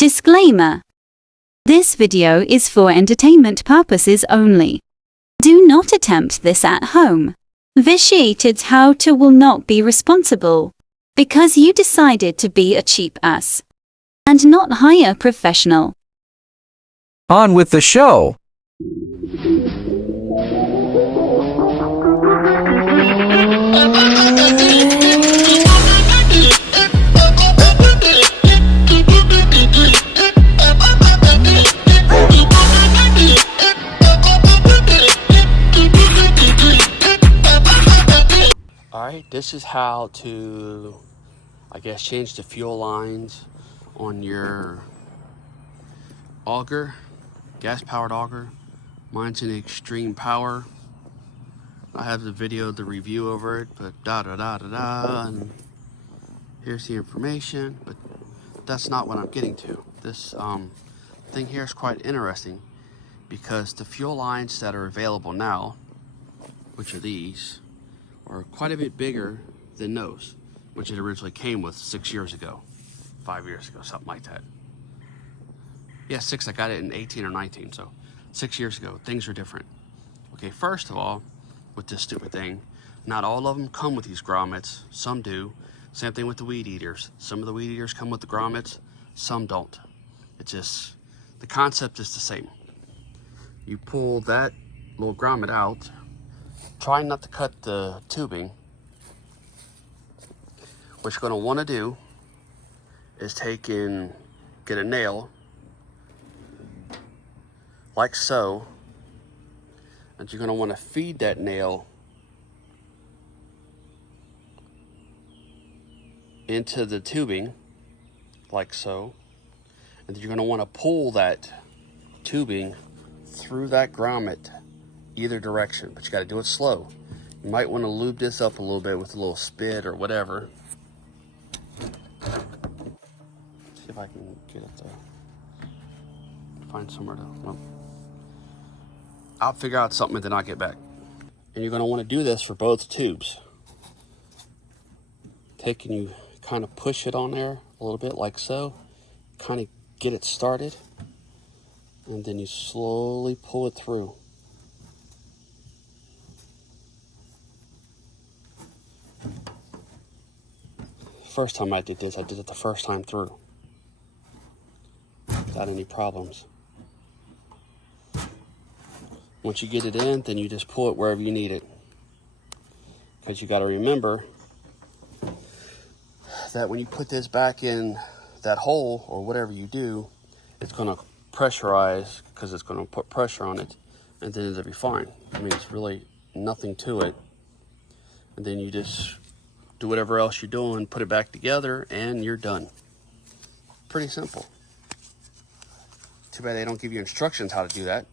Disclaimer. This video is for entertainment purposes only. Do not attempt this at home. Vitiated how-to will not be responsible because you decided to be a cheap ass and not hire a professional. On with the show. Alright, this is how to, change the fuel lines on your auger, gas-powered auger. Mine's an Xtreme power. I have the video, the review over it, but and here's the information, but that's not what I'm getting to. This thing here is quite interesting because the fuel lines that are available now, which are these, are quite a bit bigger than those, which it originally came with 6 years ago, 5 years ago, something like that. Yeah, 6, I got it in 18 or 19, so 6 years ago, things are different. Okay, first of all, with this stupid thing, not all of them come with these grommets, some do. Same thing with the weed eaters. Some of the weed eaters come with the grommets, some don't. It's just, the concept is the same. You pull that little grommet out, try not to cut the tubing. What you're going to want to do is get a nail, like so, and you're going to want to feed that nail into the tubing, like so, and then you're going to want to pull that tubing through that grommet either direction, but you got to do it slow. You might want to lube this up a little bit with a little spit or whatever. See if I can get it there. Find somewhere to, nope. I'll figure out something and then I'll get back. And you're going to want to do this for both tubes. Take and you kind of push it on there a little bit like so. Kind of get it started. And then you slowly pull it through. First time I did it the first time through without any problems. Once you get it in, then you just pull it wherever you need it, because you got to remember that when you put this back in that hole or whatever you do, it's going to pressurize because it's going to put pressure on it, and then it'll be fine. I mean, it's really nothing to it, and then you just do whatever else you're doing, put it back together, and you're done. Pretty simple. Too bad they don't give you instructions how to do that.